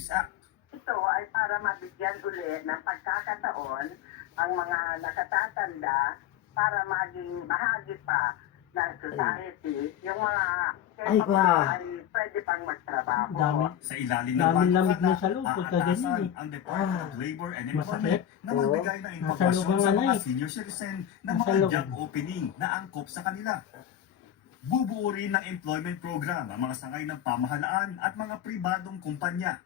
Incentives Act. Ito ay para mabigyan ulit ng pagkakataon ang mga nakatatanda para maging bahagi pa ng society. Yung mga ay pwede pang magtrabaho. Dami. Sa ilalim ng Daming lamig pagkakala, na sa loob pagka ganyan aatasan eh. ang Department of Labor and Masakit. Employment na magbigay ng Nasa impormasyon loob ang sa ano mga eh. senior citizen na Nasa mga loob. job opening na angkop sa kanila. Bubuo rin ng employment program ang mga sangay ng pamahalaan at mga pribadong kumpanya.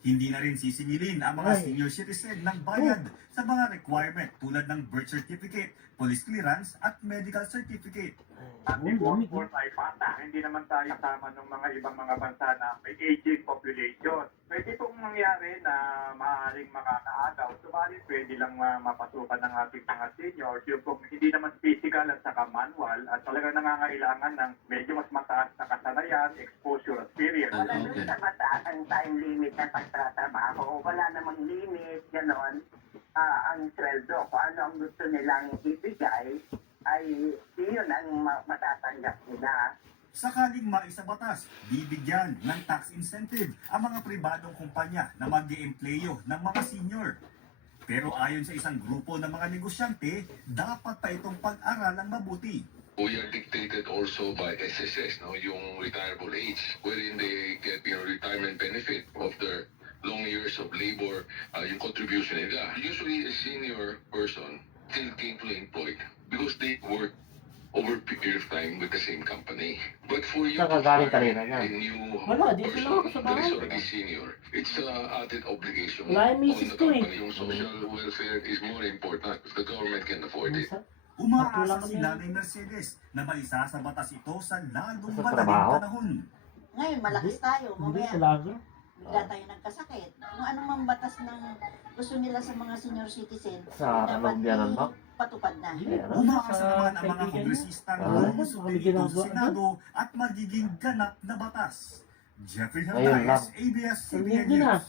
Hindi na rin sisingilin ang mga senior citizen ng bayad sa mga requirement tulad ng birth certificate, police clearance at medical certificate. Ang workforce ay bata. Hindi naman tayo sama ng mga ibang mga bansa na may aging population. Pwede pong mangyari na maaaring makakaagaw. Subalit pwede lang mapasukan ng ating mga seniors. Yung kung hindi naman physical at saka manual at talagang nangangailangan ng medyo mas mataas na kasanayan, exposure at period. Wala doon sa mataas ang time limit ng pagtatrabaho. Wala namang limit, ganon. Ang sweldo, kung ano ang gusto nilang ibigay, ay yun ang matatanggap nila. Sakaling maisabatas, bibigyan ng tax incentive ang mga pribadong kumpanya na mag-i-empleyo ng mga senior. Pero ayon sa isang grupo ng mga negosyante, dapat pa itong pag-aralang mabuti. We are dictated also by SSS, no, yung retirable age, wherein they get retirement benefit of their long years of labor, yung contribution nila. Usually a senior person still gainfully employed because they work over a period of time with the same company. But for you to hire a new Wala, di sila ako sa person that is bahay. already senior, it's added obligation Wala yung on misis the ko eh. company. Yung social welfare is more important because the government can afford it. Umaasa si Nanay Mercedes na maisa sa batas ito sa lalong madaling panahon. Ngayon, malakas tayo. Hindi Mamaya, talaga. bigla tayo nagkasakit. Kung anong mang batas ng gusto nila sa mga senior citizen, Sa dapat Colombian ba? patupad na. Umaasa naman ang mga kongresista na susunod ito sa Senado at magiging ganap na batas. Jeffrey Ayun lang. Hernandez, ABS-CBN Hindi na. News.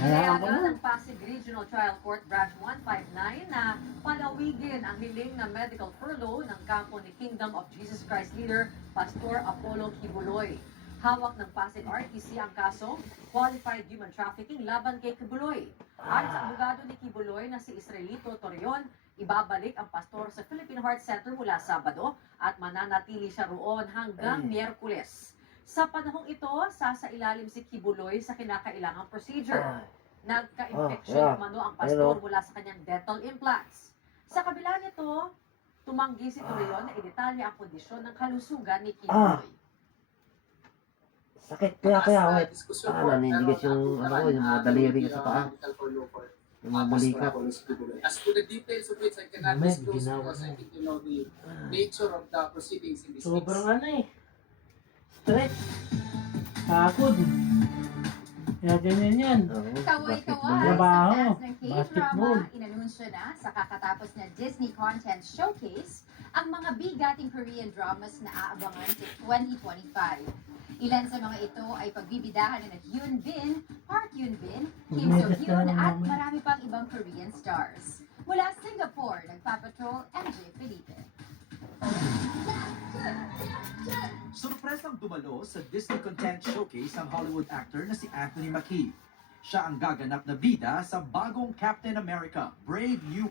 Hayaan ko Kaya na. ng Pasig Regional Trial Court Branch 159 na palawigin ang hiling ng medical furlough ng kampo ni Kingdom of Jesus Christ leader Pastor Apollo Kibuloy. Hawak ng Pasig RTC ang kaso, qualified human trafficking laban kay Kibuloy. Ayon sa abogado ni Kibuloy na si Israelito Torreon, ibabalik ang pastor sa Philippine Heart Center mula Sabado at mananatili siya roon hanggang Miyerkules. Sa panahong ito, sasailalim si Kibuloy sa kinakailangang procedure. Nagka-infection umano ang pastor mula sa kanyang dental implants. Sa kabila nito, tumanggi si Torreon na idetalye ang kondisyon ng kalusugan ni Kibuloy. Sakit kaya, wait. Naninigas yung, yung mga daliri sa paa. Yung mga balikat. As to the details of which I cannot May disclose ginawa because I mo. think you know the nature of the proceedings in this case. Sobrang ano eh. Stress. Takod. Kaya ganyan yan. Kaway-kaway Trabaho. sa cast ng Basketball. K-drama, inanunsyo na sa kakatapos na Disney Content Showcase ang mga bigating Korean dramas na aabangan sa 2025. Ilan sa mga ito ay pagbibidahan na Hyun Bin, Park Hyun Bin, Kim So Hyun at marami pang ibang Korean stars. Mula Singapore, nagpapatrol MJ Felipe. Sorpresang dumalo sa Disney Content Showcase ang Hollywood actor na si Anthony Mackie. Siya ang gaganap na bida sa bagong Captain America, Brave New.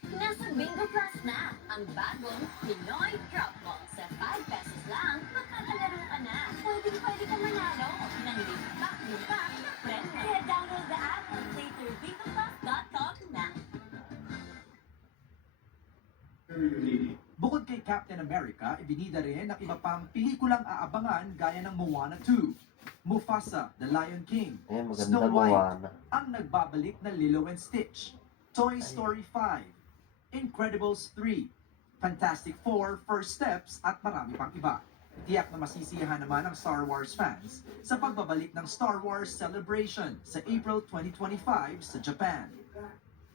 Nasa Bingo Plus na ang bagong Pinoy Drop Ball. Sa 5 pesos lang, makakalaro ka na. Pwede ka manalo ng limpak na premyo. Kaya download the app at play through bingoplus.com na. Bukod kay Captain America, ibinida rin ang iba pang pelikulang aabangan gaya ng Moana 2, Mufasa, The Lion King, Ayun, maganda Snow White, Moana. ang nagbabalik na Lilo and Stitch, Toy Story 5, Incredibles 3, Fantastic Four, First Steps at marami pang iba. Tiyak na masisiyahan naman ang Star Wars fans sa pagbabalik ng Star Wars Celebration sa April 2025 sa Japan.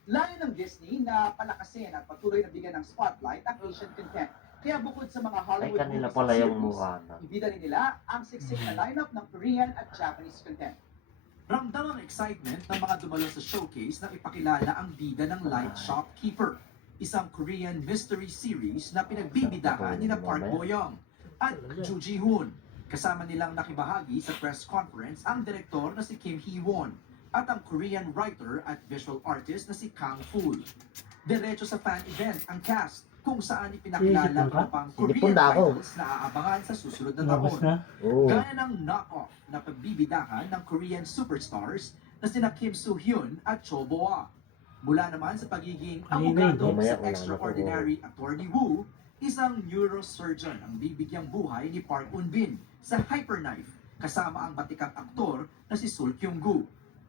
Layo ng Disney na palakasin at patuloy na bigyan ng spotlight ang Asian content. Kaya bukod sa mga Ay, Hollywood kanila movies pala at yung series, Moana. ibida rin nila ang siksik na lineup ng Korean at Japanese content. Ramdam ang excitement ng mga dumalo sa showcase na ipakilala ang bida ng Light Shopkeeper, isang Korean mystery series na pinagbibidahan ni Park Bo Young at Joo Ji Hoon. Kasama nilang nakibahagi sa press conference ang direktor na si Kim Hee-won at ang Korean writer at visual artist na si Kang Ful. Diretso sa fan event ang cast kung saan ipinakilala Iisip lang ka? ang pang Sinipon Korean na ako. titles na aabangan sa susunod na Labas taon. na. Oo. Gaya ng knock-off na pagbibidahan ng Korean superstars na sina Kim Soo-hyun at Cho Bo-ah. Mula naman sa pagiging Kanina abogado mamaya sa wala na extraordinary attorney Woo, isang neurosurgeon ang bibigyang buhay ni Park Eun-bin sa Hyperknife kasama ang batikang aktor na si Sol Kyung-gu.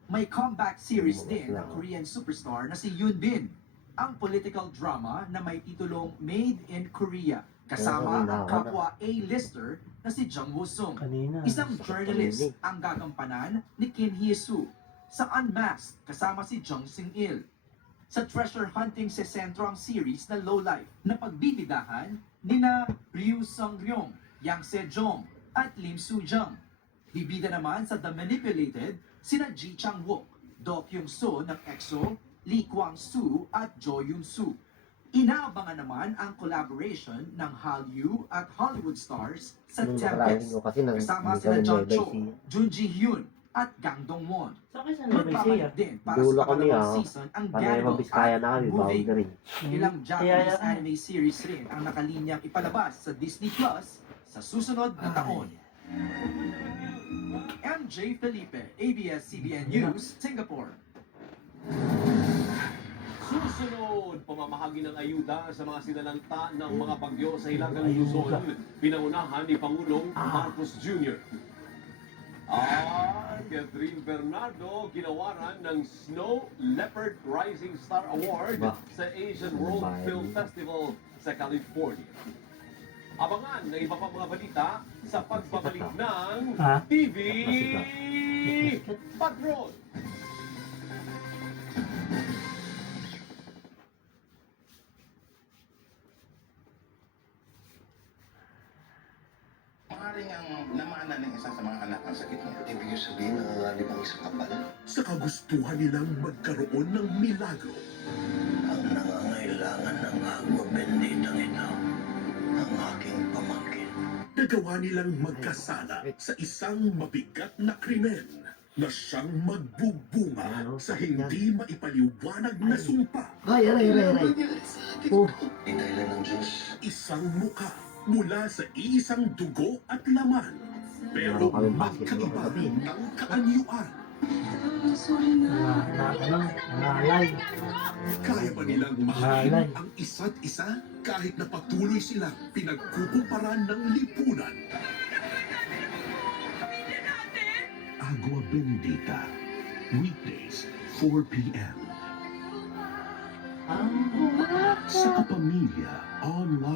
May comeback series din ng Korean superstar na si Yoon Bin, ang political drama na may titulong Made in Korea kasama ang kapwa A-lister na si Jung Woo-sung. Kanina. Isang journalist ang gagampanan ni Kim Hye-soo sa Unmasked kasama si Jung Sing-il. Sa treasure hunting sa sentro ang series na Low Life na pagbibidahan nina Ryu Sung-ryong, Yang Se-jong at Lim Soo-jung. Bibida naman sa The Manipulated sina Ji Chang-wook, Do Kyung-soo ng EXO, Lee Kwang-soo at Jo Yoon-soo. Inaabangan naman ang collaboration ng Hallyu at Hollywood stars sa Nung nakarating Tempest ko kasi nang kasama hindi sina kami John may Cho, siya. Jun Ji-hyun at Kang Dong-won. Saan kayo sa Nueva Ecija? Magpapalik din para Dulo sa kami, pangalawang ah. season ang Panay Garo mabiskaya at na kami, Moving. boundary. Ilang Japanese Kaya- anime series rin ang nakalinyang ipalabas sa Disney Plus sa susunod na taon. MJ Felipe, ABS-CBN News, Singapore. Susunod, pamamahagi ng ayuda sa mga sinalanta ng mga bagyo sa Hilagang Luzon, pinangunahan ni Pangulong Marcos Jr. At Catherine Bernardo ginawaran ng Snow Leopard Rising Star Award sa Asian World Film Festival sa California. Abangan ng iba pang mga balita sa pagbabalik ng Ha? TV Patrol. Maaaring ang namanan ng isa sa mga anak ang sakit niya. Ibig sabihin na limang isang kapal. Sa kagustuhan nilang magkaroon ng milagro. Ang nangangailangan ng agwa benditang ito, ang aking pamangkin. Nagawa nilang magkasala sa isang mabigat na krimen na siyang magbubunga sa hindi maipaliwanag na sumpa. Ay. Oh. Inailan ng Diyos. Isang muka mula sa iisang dugo at laman. Pero magkaiba ng kaanyuan. Nalay. Kaya ba nilang mahalin ang isa't isa kahit na patuloy silang pinagkukumparan ng lipunan? Agua Bendita. Weekdays, 4 p.m. Sa Kapamilya Online.